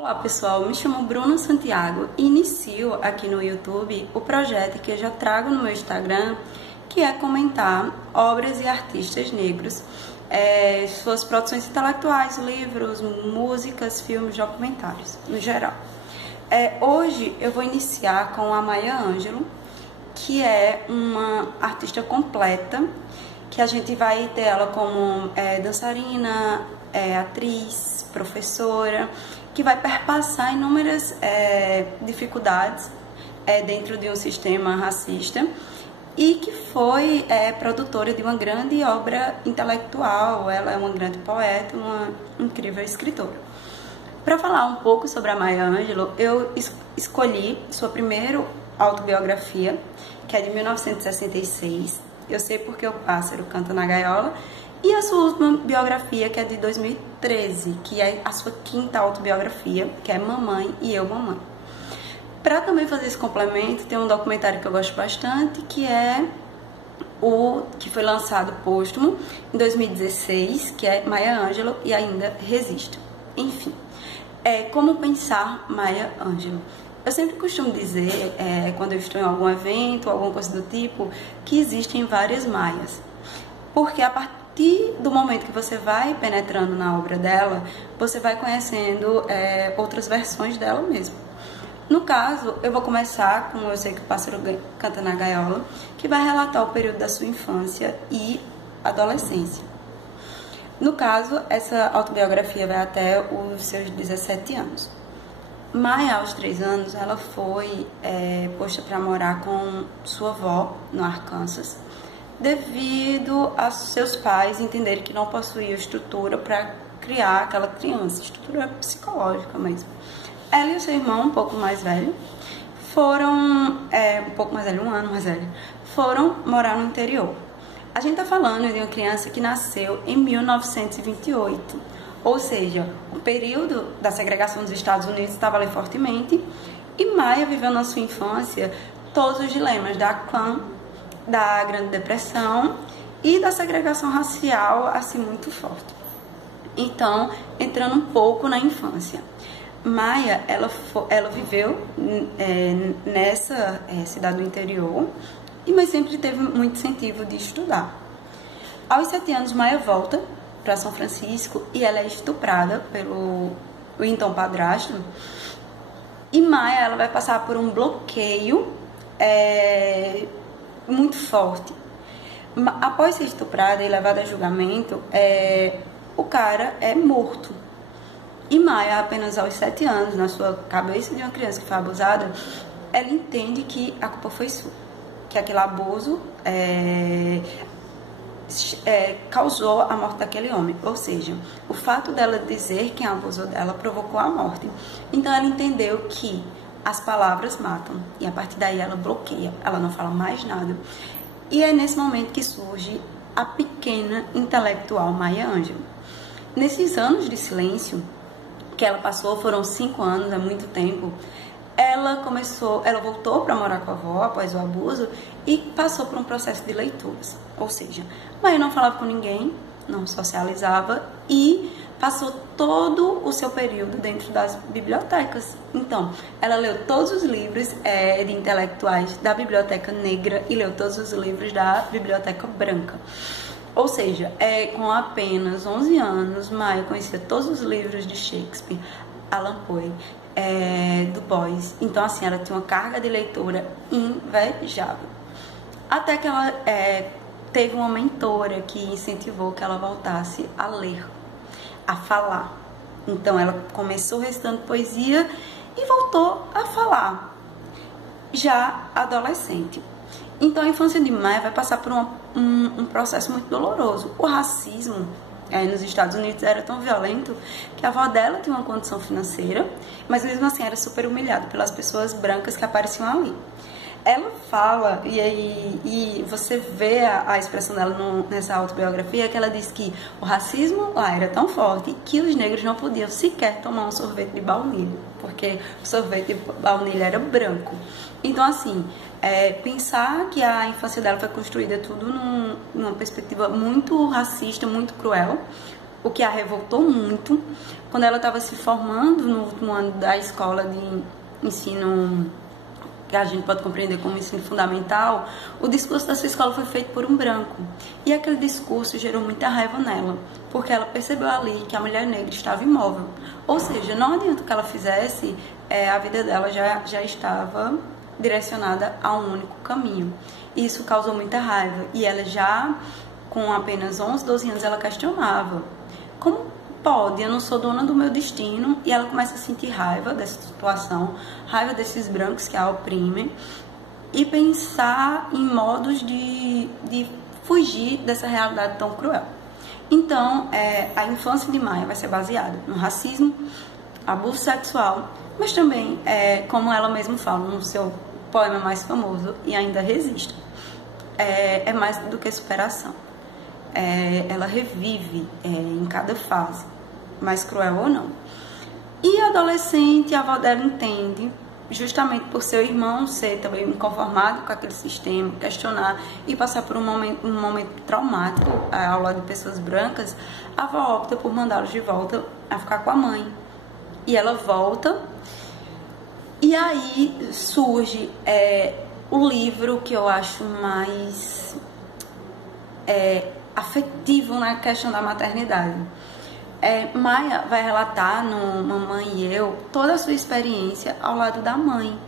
Olá pessoal, me chamo Bruna Santiago e inicio aqui no YouTube o projeto que eu já trago no meu Instagram, que é comentar obras e artistas negros, suas produções intelectuais, livros, músicas, filmes, documentários, no geral. Hoje eu vou iniciar com a Maya Angelou, que é uma artista completa, que a gente vai ter ela como dançarina, atriz, professora, que vai perpassar inúmeras dificuldades dentro de um sistema racista e que foi produtora de uma grande obra intelectual. Ela é uma grande poeta, uma incrível escritora. Para falar um pouco sobre a Maya Angelou, eu escolhi sua primeira autobiografia, que é de 1966, Eu Sei Porque o Pássaro Canta na Gaiola, e a sua última biografia, que é de 2013, que é a sua quinta autobiografia, que é Mamãe e Eu, Mamãe. Para também fazer esse complemento, tem um documentário que eu gosto bastante, que é o que foi lançado póstumo em 2016, que é Maya Angelou e Ainda Resisto. Enfim, como pensar Maya Angelou? Eu sempre costumo dizer, quando eu estou em algum evento, alguma coisa do tipo, que existem várias Mayas. Porque a partir do momento que você vai penetrando na obra dela, você vai conhecendo outras versões dela mesmo. No caso, eu vou começar com Eu Sei Que o Pássaro Canta na Gaiola, que vai relatar o período da sua infância e adolescência. No caso, essa autobiografia vai até os seus 17 anos. Maya, aos 3 anos, ela foi posta para morar com sua avó no Arkansas, devido a seus pais entenderem que não possuía estrutura para criar aquela criança, estrutura psicológica mesmo. Ela e o seu irmão, um pouco mais velho, foram, um pouco mais velho, um ano mais velho, foram morar no interior. A gente está falando de uma criança que nasceu em 1928, ou seja, o período da segregação dos Estados Unidos estava ali fortemente, e Maya viveu na sua infância todos os dilemas da clã, da Grande Depressão e da segregação racial assim muito forte. Então, entrando um pouco na infância, Maya, ela viveu nessa cidade do interior, mas sempre teve muito incentivo de estudar. Aos 7 anos, Maya volta para São Francisco e ela é estuprada pelo então padrasto. E Maya, ela vai passar por um bloqueio muito forte. Após ser estuprada e levada a julgamento, o cara é morto. E Maya, apenas aos 7 anos, na sua cabeça de uma criança que foi abusada, ela entende que a culpa foi sua, que aquele abuso causou a morte daquele homem. Ou seja, o fato dela dizer quem abusou dela provocou a morte. Então ela entendeu que as palavras matam, e a partir daí ela bloqueia, ela não fala mais nada. E é nesse momento que surge a pequena intelectual Maya Angelou. Nesses anos de silêncio que ela passou, foram 5 anos, é muito tempo, ela voltou para morar com a avó após o abuso e passou por um processo de leituras. Ou seja, Maya não falava com ninguém, não socializava e passou todo o seu período dentro das bibliotecas. Então, ela leu todos os livros de intelectuais da Biblioteca Negra e leu todos os livros da Biblioteca Branca. Ou seja, com apenas 11 anos, Maya conhecia todos os livros de Shakespeare, Allan Poe, Du Bois. Então, assim, ela tinha uma carga de leitura invejável. Até que ela teve uma mentora que incentivou que ela voltasse a ler, a falar. Então ela começou recitando poesia e voltou a falar, já adolescente. Então a infância de Maya vai passar por um processo muito doloroso. O racismo nos Estados Unidos era tão violento que a avó dela tinha uma condição financeira, mas mesmo assim era super humilhada pelas pessoas brancas que apareciam ali. Ela fala, e você vê a expressão dela nessa autobiografia, que ela diz que o racismo lá era tão forte que os negros não podiam sequer tomar um sorvete de baunilha, porque o sorvete de baunilha era branco. Então, assim, pensar que a infância dela foi construída tudo numa perspectiva muito racista, muito cruel, o que a revoltou muito. Quando ela estava se formando no último ano da escola de ensino, que a gente pode compreender como ensino fundamental, o discurso da sua escola foi feito por um branco. E aquele discurso gerou muita raiva nela, porque ela percebeu ali que a mulher negra estava imóvel. Ou seja, não adianta o que ela fizesse, a vida dela já estava direcionada a um único caminho. E isso causou muita raiva. E ela já, com apenas 11, 12 anos, ela questionava: como pode? Eu não sou dona do meu destino. E ela começa a sentir raiva dessa situação, raiva desses brancos que a oprimem, e pensar em modos de fugir dessa realidade tão cruel. Então, a infância de Maia vai ser baseada no racismo, abuso sexual, mas também, como ela mesma fala no seu poema mais famoso, E Ainda Resisto, é mais do que superação. Ela revive em cada fase, mais cruel ou não. E a adolescente, a avó dela entende, justamente por seu irmão ser também inconformado com aquele sistema, questionar e passar por um momento traumático ao lado de pessoas brancas, a avó opta por mandá-los de volta a ficar com a mãe. E ela volta, e aí surge o livro que eu acho mais afetivo na questão da maternidade. Maia vai relatar no Mamãe e Eu toda a sua experiência ao lado da mãe,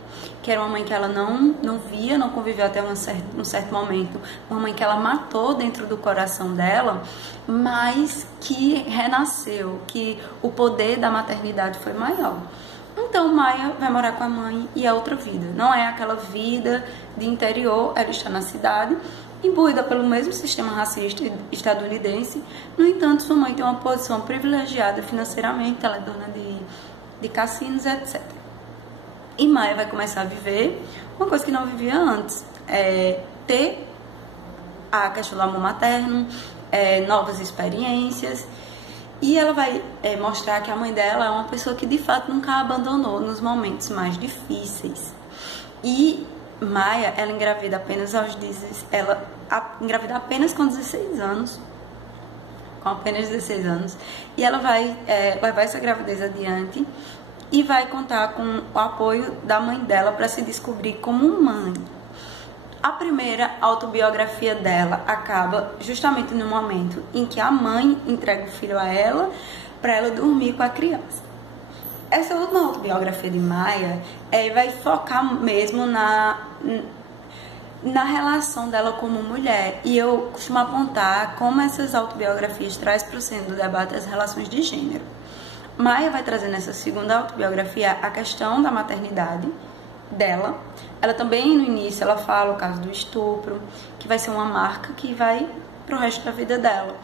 que era uma mãe que ela não via, não conviveu até um certo momento, uma mãe que ela matou dentro do coração dela, mas que renasceu, que o poder da maternidade foi maior. Então Maia vai morar com a mãe e é outra vida, não é aquela vida de interior, ela está na cidade, imbuída pelo mesmo sistema racista estadunidense. No entanto, sua mãe tem uma posição privilegiada financeiramente, ela é dona de cassinos, etc. E Maia vai começar a viver uma coisa que não vivia antes, ter a questão do amor materno, novas experiências. E ela vai mostrar que a mãe dela é uma pessoa que de fato nunca a abandonou nos momentos mais difíceis. E Maia, ela engravida apenas engravida apenas com 16 anos. Com apenas 16 anos. E ela vai levar essa gravidez adiante e vai contar com o apoio da mãe dela para se descobrir como mãe. A primeira autobiografia dela acaba justamente no momento em que a mãe entrega o filho a ela para ela dormir com a criança. Essa última autobiografia de Maia vai focar mesmo na relação dela como mulher. E eu costumo apontar como essas autobiografias trazem para o centro do debate as relações de gênero. Maia vai trazer nessa segunda autobiografia a questão da maternidade dela. Ela também, no início, ela fala o caso do estupro, que vai ser uma marca que vai para o resto da vida dela.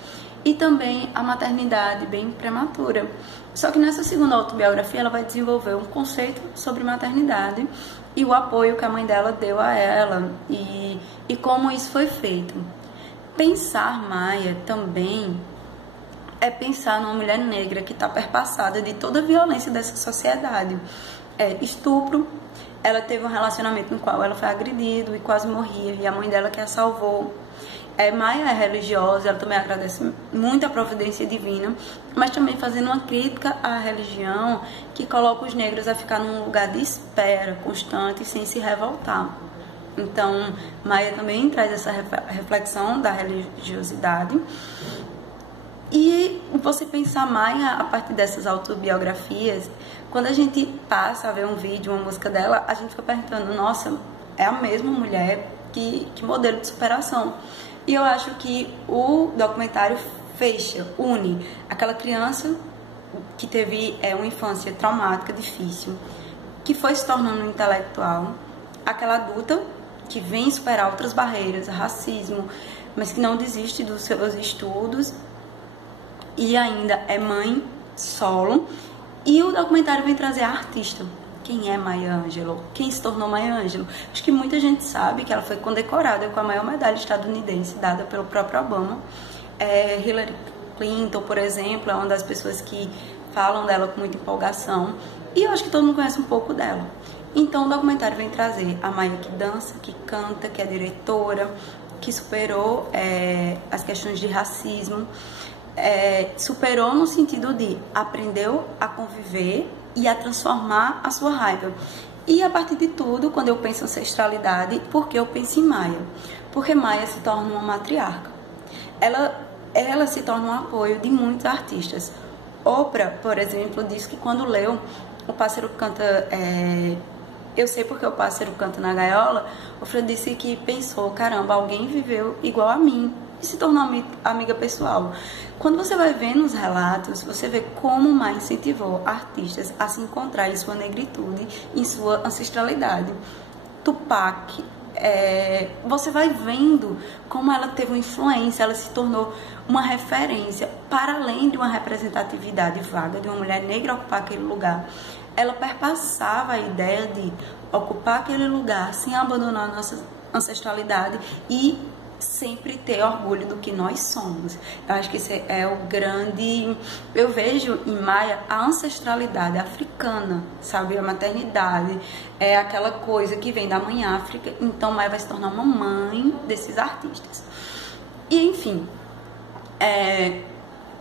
E também a maternidade bem prematura. Só que nessa segunda autobiografia ela vai desenvolver um conceito sobre maternidade e o apoio que a mãe dela deu a ela e como isso foi feito. Pensar Maia também é pensar numa mulher negra que está perpassada de toda a violência dessa sociedade. Estupro, ela teve um relacionamento no qual ela foi agredida e quase morria, e a mãe dela que a salvou. Maia é religiosa, ela também agradece muito a providência divina, mas também fazendo uma crítica à religião que coloca os negros a ficar num lugar de espera constante sem se revoltar. Então, Maia também traz essa reflexão da religiosidade. E você pensar Maia a partir dessas autobiografias, quando a gente passa a ver um vídeo, uma música dela, a gente fica perguntando, nossa, é a mesma mulher, que modelo de superação. E eu acho que o documentário une aquela criança que teve uma infância traumática, difícil, que foi se tornando um intelectual, aquela adulta que vem superar outras barreiras, racismo, mas que não desiste dos seus estudos e ainda é mãe solo. E o documentário vem trazer a artista. Quem é Maya Angelou? Quem se tornou Maya Angelou? Acho que muita gente sabe que ela foi condecorada com a maior medalha estadunidense dada pelo próprio Obama. Hillary Clinton, por exemplo, é uma das pessoas que falam dela com muita empolgação. E eu acho que todo mundo conhece um pouco dela. Então o documentário vem trazer a Maia que dança, que canta, que é diretora, que superou as questões de racismo, superou no sentido de aprendeu a conviver e a transformar a sua raiva. E a partir de tudo, quando eu penso em ancestralidade, por que eu penso em Maia? Porque Maia se torna uma matriarca. Ela se torna um apoio de muitos artistas. Oprah, por exemplo, disse que quando leu O Pássaro Canta... Eu sei porque o pássaro canta na gaiola. Oprah disse que pensou, caramba, alguém viveu igual a mim e se tornou amiga pessoal. Quando você vai vendo os relatos, você vê como Maia incentivou artistas a se encontrar em sua negritude, em sua ancestralidade. Tupac, você vai vendo como ela teve uma influência, ela se tornou uma referência, para além de uma representatividade vaga de uma mulher negra ocupar aquele lugar. Ela perpassava a ideia de ocupar aquele lugar sem abandonar a nossa ancestralidade e sempre ter orgulho do que nós somos. Eu acho que esse é o grande... Eu vejo em Maia a ancestralidade africana, sabe? A maternidade é aquela coisa que vem da mãe África, então Maia vai se tornar uma mãe desses artistas. E, enfim,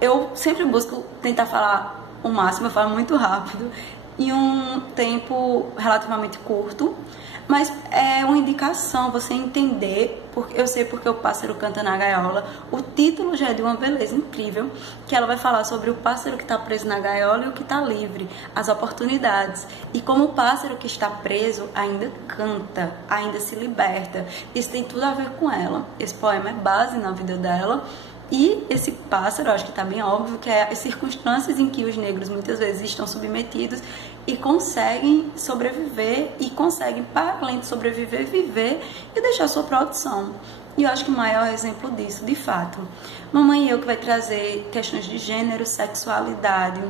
eu sempre busco tentar falar o máximo, eu falo muito rápido, em um tempo relativamente curto, mas é uma indicação você entender, porque eu sei porque o pássaro canta na gaiola. O título já é de uma beleza incrível, que ela vai falar sobre o pássaro que está preso na gaiola e o que está livre, as oportunidades, e como o pássaro que está preso ainda canta, ainda se liberta. Isso tem tudo a ver com ela. Esse poema é base na vida dela. E esse pássaro, eu acho que está bem óbvio, que é as circunstâncias em que os negros muitas vezes estão submetidos e conseguem sobreviver, e conseguem, para além de sobreviver, viver e deixar sua produção. E eu acho que Maia é um exemplo disso, de fato. Mamãe e Eu, que vai trazer questões de gênero, sexualidade,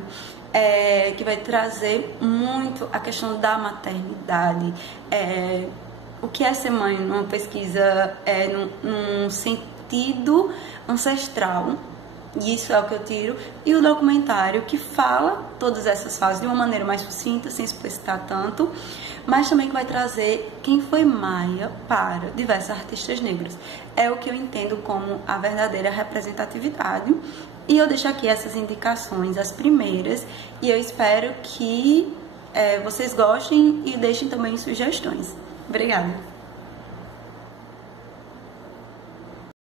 que vai trazer muito a questão da maternidade, o que é ser mãe, numa pesquisa num sentido ancestral, e isso é o que eu tiro, e o documentário que fala todas essas fases de uma maneira mais sucinta, sem explicitar tanto, mas também que vai trazer quem foi Maia para diversos artistas negros. É o que eu entendo como a verdadeira representatividade, e eu deixo aqui essas indicações, as primeiras, e eu espero que vocês gostem e deixem também sugestões. Obrigada!